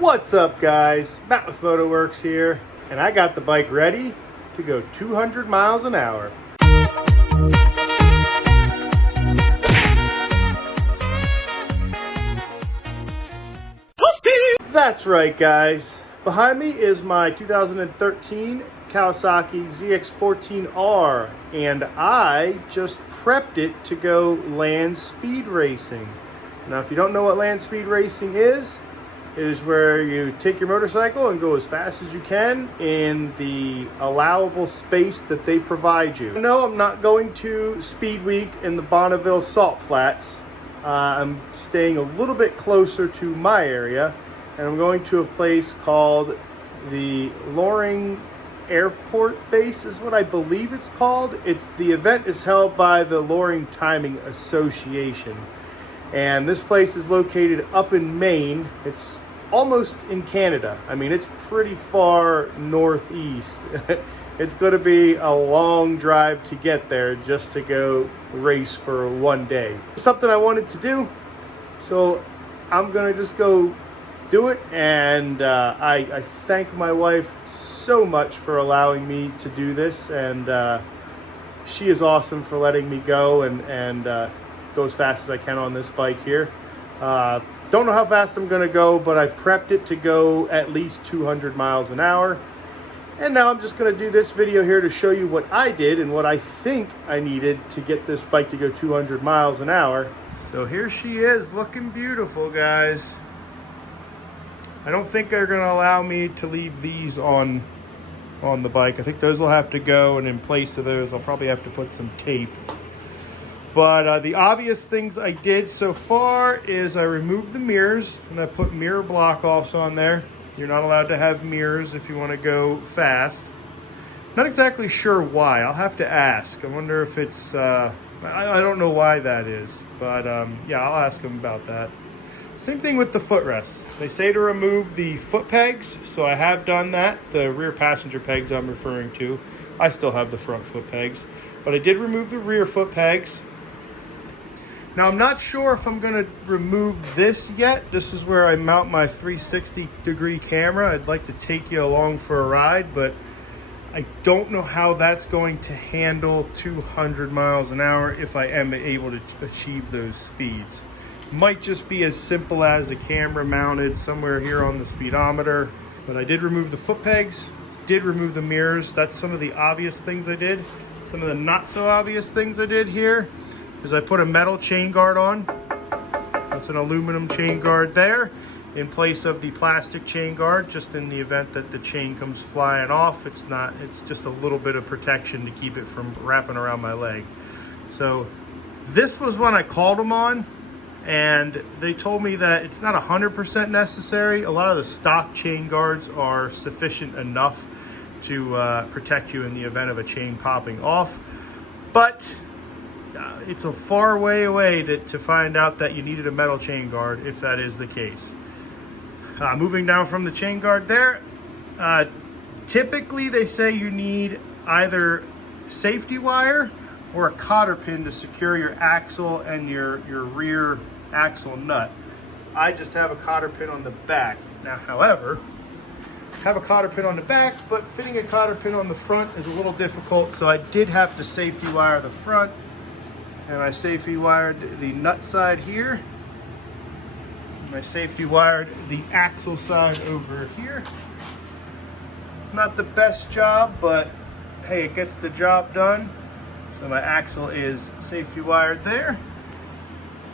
What's up, guys? Matt with MotoWorks here, and I got the bike ready to go 200 miles an hour. That's right, guys. Behind me is my 2013 Kawasaki ZX14R, and I just prepped it to go land speed racing. Now, if you don't know what land speed racing is, it is where you take your motorcycle and go as fast as you can in the allowable space that they provide you. No, I'm not going to Speed Week in the Bonneville Salt Flats. I'm staying a little bit closer to my area, and I'm going to a place called the Loring Airport Base is what I believe it's called. The event is held by the Loring Timing Association. And this place is located up in Maine. It's almost in Canada. I mean, it's pretty far northeast. It's going to be a long drive to get there just to go race for one day. Something I wanted to do, so I'm going to just go do it. And I thank my wife so much for allowing me to do this. And she is awesome for letting me go and go as fast as I can on this bike here. Don't know how fast I'm going to go, but I prepped it to go at least 200 miles an hour. And now I'm just going to do this video here to show you what I did and what I think I needed to get this bike to go 200 miles an hour. So here she is, looking beautiful, guys. I don't think they're going to allow me to leave these on the bike. I think those will have to go, and in place of those, I'll probably have to put some tape. But the obvious things I did so far is I removed the mirrors and I put mirror block-offs on there. You're not allowed to have mirrors if you want to go fast. Not exactly sure why. I'll have to ask. I wonder if it's... I don't know why that is. But yeah, I'll ask them about that. Same thing with the footrests. They say to remove the foot pegs, so I have done that. The rear passenger pegs I'm referring to. I still have the front foot pegs. But I did remove the rear foot pegs. Now, I'm not sure if I'm going to remove this yet. This is where I mount my 360-degree camera. I'd like to take you along for a ride, but I don't know how that's going to handle 200 miles an hour if I am able to achieve those speeds. Might just be as simple as a camera mounted somewhere here on the speedometer. But I did remove the foot pegs, did remove the mirrors. That's some of the obvious things I did. Some of the not so obvious things I did here is I put a metal chain guard on. That's an aluminum chain guard there in place of the plastic chain guard, just in the event that the chain comes flying off. It's just a little bit of protection to keep it from wrapping around my leg. So this was one I called them on, and they told me that it's not 100% necessary. A lot of the stock chain guards are sufficient enough to protect you in the event of a chain popping off. But it's a far way away to find out that you needed a metal chain guard if that is the case. Moving down from the chain guard there, typically they say you need either safety wire or a cotter pin to secure your axle and your rear axle nut. I just have a cotter pin on the back. Now, however, I have a cotter pin on the back, but fitting a cotter pin on the front is a little difficult, so I did have to safety wire the front. And I safety wired the nut side here. And I safety wired the axle side over here. Not the best job, but hey, it gets the job done. So my axle is safety wired there.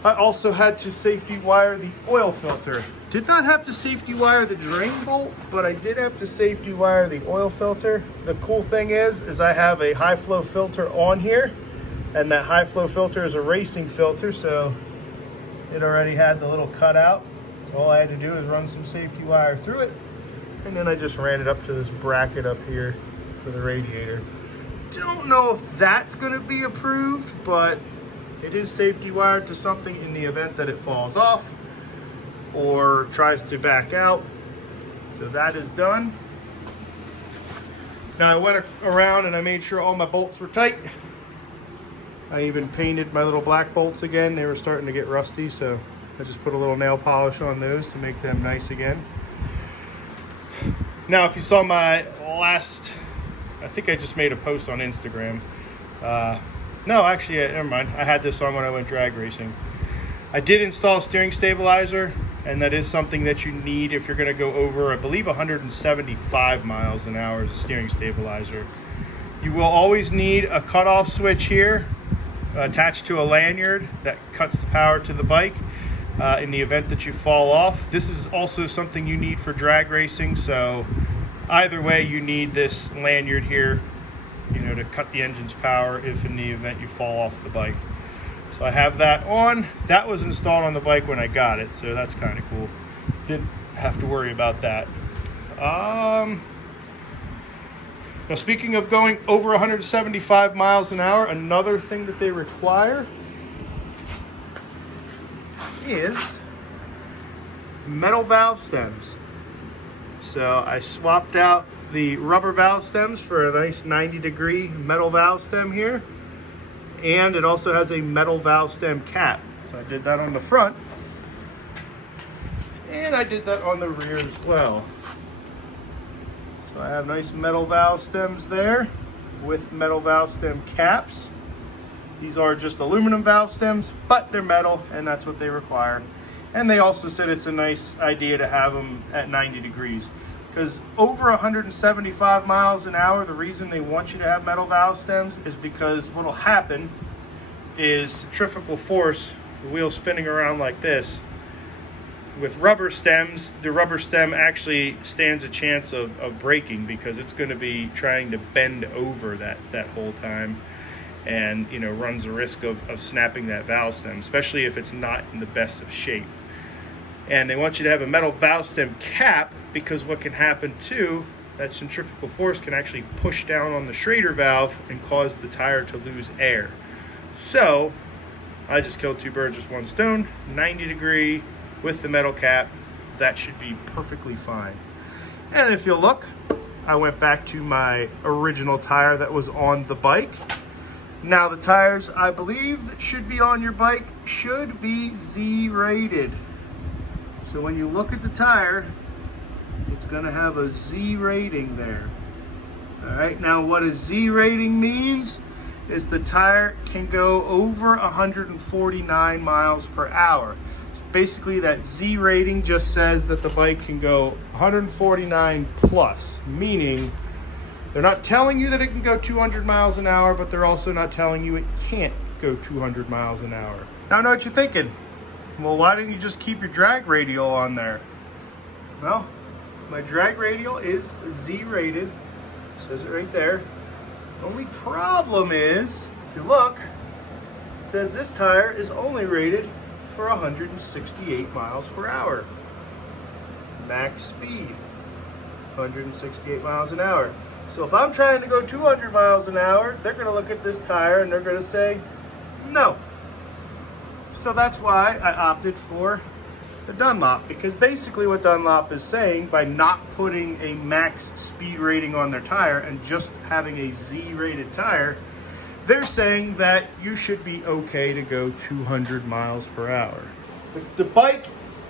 I also had to safety wire the oil filter. Did not have to safety wire the drain bolt, but I did have to safety wire the oil filter. The cool thing is I have a high flow filter on here. And that high flow filter is a racing filter, so it already had the little cutout. So all I had to do is run some safety wire through it. And then I just ran it up to this bracket up here for the radiator. Don't know if that's gonna be approved, but it is safety wired to something in the event that it falls off or tries to back out. So that is done. Now I went around and I made sure all my bolts were tight. I even painted my little black bolts again. They were starting to get rusty, so I just put a little nail polish on those to make them nice again. Now, if you saw my last, I think I just made a post on Instagram. No, actually, never mind. I had this on when I went drag racing. I did install steering stabilizer, and that is something that you need if you're going to go over, I believe, 175 miles an hour as a steering stabilizer. You will always need a cutoff switch here attached to a lanyard that cuts the power to the bike in the event that you fall off. This is also something you need for drag racing, so either way you need this lanyard here, you know, to cut the engine's power if in the event you fall off the bike. So I have that on. That was installed on the bike when I got it, so that's kind of cool. Didn't have to worry about that. Now, speaking of going over 175 miles an hour, another thing that they require is metal valve stems. So I swapped out the rubber valve stems for a nice 90-degree metal valve stem here, and it also has a metal valve stem cap. So I did that on the front, and I did that on the rear as well. So I have nice metal valve stems there with metal valve stem caps. These are just aluminum valve stems, but they're metal, and that's what they require. And they also said it's a nice idea to have them at 90 degrees. Because over 175 miles an hour, the reason they want you to have metal valve stems is because what'll happen is centrifugal force, the wheel spinning around like this. With rubber stems, the rubber stem actually stands a chance of breaking because it's going to be trying to bend over that whole time, and you know, runs the risk of snapping that valve stem, especially if it's not in the best of shape. And they want you to have a metal valve stem cap because what can happen too, that centrifugal force can actually push down on the Schrader valve and cause the tire to lose air. So I just killed two birds with one stone. 90 degree with the metal cap, that should be perfectly fine. And if you look, I went back to my original tire that was on the bike. Now the tires I believe that should be on your bike should be Z rated. So when you look at the tire, it's going to have a Z rating there. Alright, now what a Z rating means is the tire can go over 149 miles per hour. Basically, that Z rating just says that the bike can go 149 plus, meaning they're not telling you that it can go 200 miles an hour, but they're also not telling you it can't go 200 miles an hour. Now I know what you're thinking. Well, why didn't you just keep your drag radial on there? Well, my drag radial is Z rated. Says it right there. The only problem is, if you look, it says this tire is only rated for 168 miles per hour. Max speed, 168 miles an hour. So if I'm trying to go 200 miles an hour, they're going to look at this tire and they're going to say, no. So that's why I opted for the Dunlop, because basically what Dunlop is saying, by not putting a max speed rating on their tire and just having a Z-rated tire, they're saying that you should be okay to go 200 miles per hour. The bike,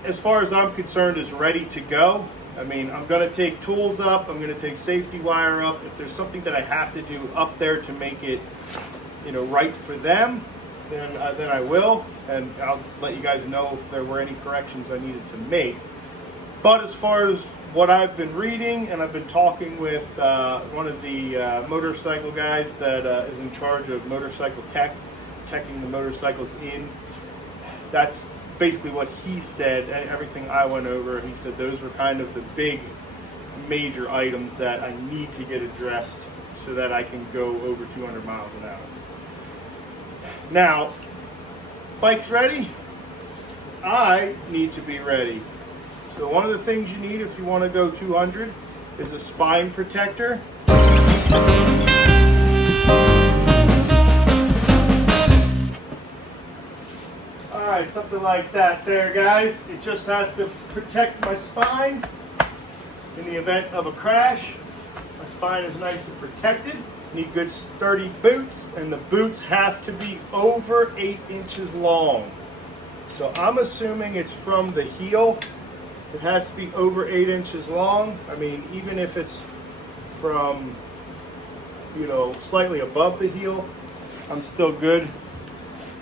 as far as I'm concerned, is ready to go. I mean, I'm going to take tools up, I'm going to take safety wire up. If there's something that I have to do up there to make it, you know, right for them, then I will, and I'll let you guys know if there were any corrections I needed to make. But as far as what I've been reading, and I've been talking with one of the motorcycle guys that is in charge of motorcycle teching the motorcycles in, that's basically what he said, and everything I went over. He said those were kind of the big major items that I need to get addressed so that I can go over 200 miles an hour. Now, bike's ready, I need to be ready. So one of the things you need if you want to go 200 is a spine protector. Alright, something like that there, guys. It just has to protect my spine in the event of a crash. My spine is nice and protected. Need good sturdy boots, and the boots have to be over 8 inches long. So I'm assuming it's from the heel It has to be over 8 inches long. I mean, even if it's from, you know, slightly above the heel, I'm still good.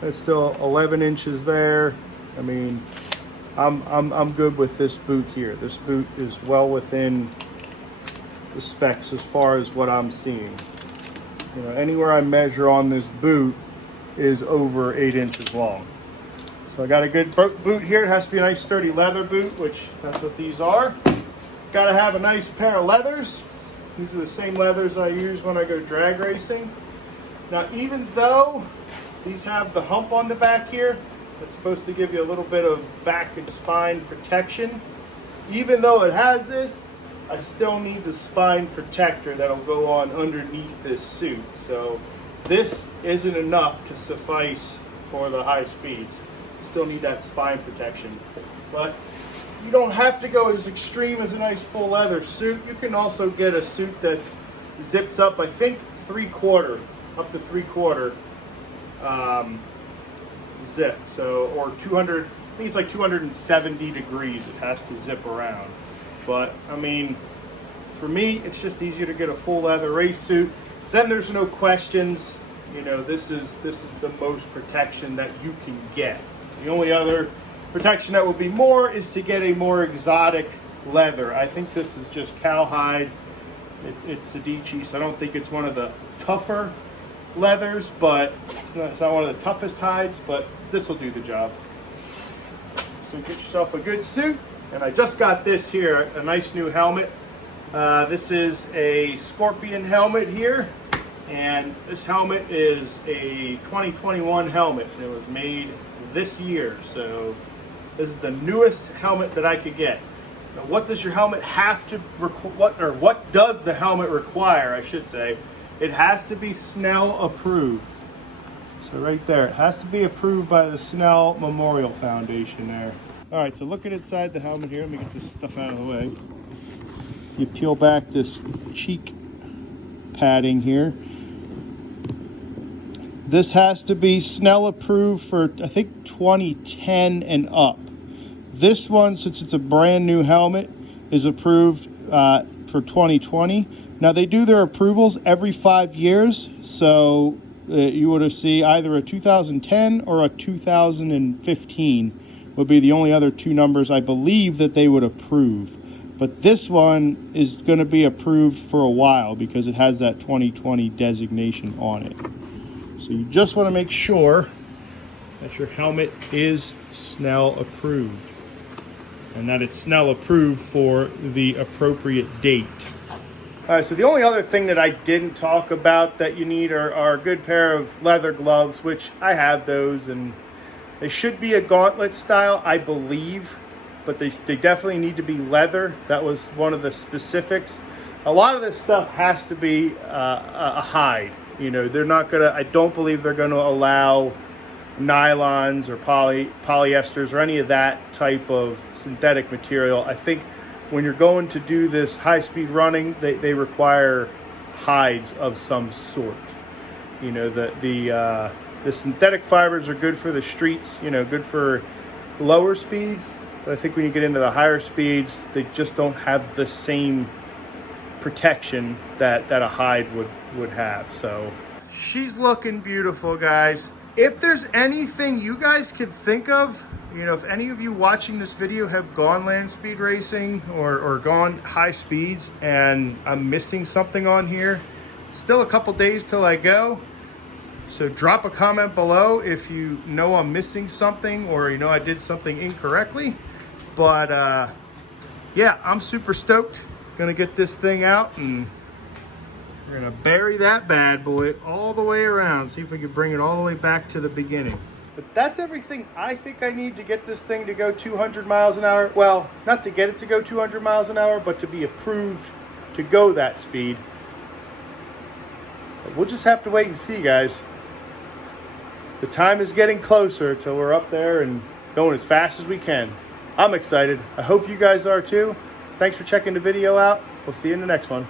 It's still 11 inches there. I mean, I'm good with this boot here. This boot is well within the specs as far as what I'm seeing. You know, anywhere I measure on this boot is over 8 inches long. So I got a good boot here. It has to be a nice sturdy leather boot, which that's what these are. Got to have a nice pair of leathers. These are the same leathers I use when I go drag racing. Now, even though these have the hump on the back here, it's supposed to give you a little bit of back and spine protection. Even though it has this, I still need the spine protector that'll go on underneath this suit. So this isn't enough to suffice for the high speeds. Still need that spine protection. But you don't have to go as extreme as a nice full leather suit. You can also get a suit that zips up, I think, 3/4, up to 3/4 zip. So, or 200, I think it's like 270 degrees it has to zip around. But I mean, for me, it's just easier to get a full leather race suit. Then there's no questions. You know, this is the most protection that you can get. The only other protection that would be more is to get a more exotic leather. I think this is just cowhide. It's Sedici, so I don't think it's one of the tougher leathers, but it's not one of the toughest hides, but this will do the job. So get yourself a good suit. And I just got this here, a nice new helmet. This is a Scorpion helmet here. And this helmet is a 2021 helmet. It was made this year. So this is the newest helmet that I could get. Now, what does your helmet have to what does the helmet require, I should say? It has to be Snell approved. So right there, it has to be approved by the Snell Memorial Foundation there. All right, so looking inside the helmet here, let me get this stuff out of the way. You peel back this cheek padding here. This has to be Snell approved for, I think, 2010 and up. This one, since it's a brand new helmet, is approved for 2020. Now, they do their approvals every 5 years, so you would see either a 2010 or a 2015 would be the only other two numbers I believe that they would approve. But this one is going to be approved for a while because it has that 2020 designation on it. So you just want to make sure that your helmet is Snell approved and that it's Snell approved for the appropriate date. All right, so the only other thing that I didn't talk about that you need are a good pair of leather gloves, which I have those, and they should be a gauntlet style, I believe, but they definitely need to be leather. That was one of the specifics. A lot of this stuff has to be a hide. You know, they're not gonna, I don't believe they're gonna allow nylons or polyesters or any of that type of synthetic material. I think when you're going to do this high-speed running, they require hides of some sort. You know, the synthetic fibers are good for the streets, you know, good for lower speeds, but I think when you get into the higher speeds, they just don't have the same protection that a hide would have. So she's looking beautiful, guys. If there's anything you guys could think of, you know, if any of you watching this video have gone land speed racing or gone high speeds and I'm missing something on here, still a couple days till I go. So drop a comment below if you know I'm missing something or you know I did something incorrectly. But yeah, I'm super stoked. Gonna get this thing out and we're gonna bury that bad boy all the way around. See if we can bring it all the way back to the beginning. But that's everything I think I need to get this thing to go 200 miles an hour. Well, not to get it to go 200 miles an hour, but to be approved to go that speed. But we'll just have to wait and see, guys. The time is getting closer till we're up there and going as fast as we can. I'm excited. I hope you guys are too. Thanks for checking the video out. We'll see you in the next one.